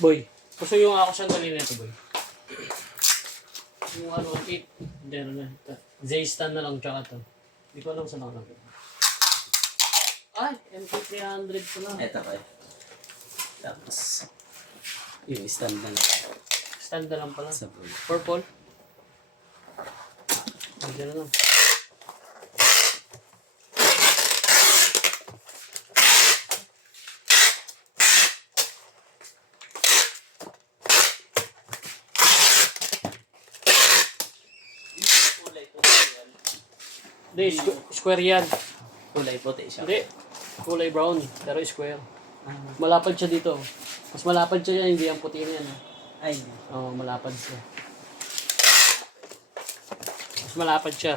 Boy, pasuyo nga ako sandali nito, boy. Yung ano, it, there na. Z-stand na lang, tsaka to. Hindi ko alam saan ako lang. Ay, MP300 pala. Ito pa eh. Tapos, yung stand na lang. Stand na lang pala. Sa pool. Purple. Nandiyan na lang. Hindi, square yan. Kulay puti siya. Hindi, kulay brown, pero square. Malapad siya dito. Mas malapad siya yan, hindi ang puti na yan. Ay, hindi. Oo, malapad siya. Mas malapad siya.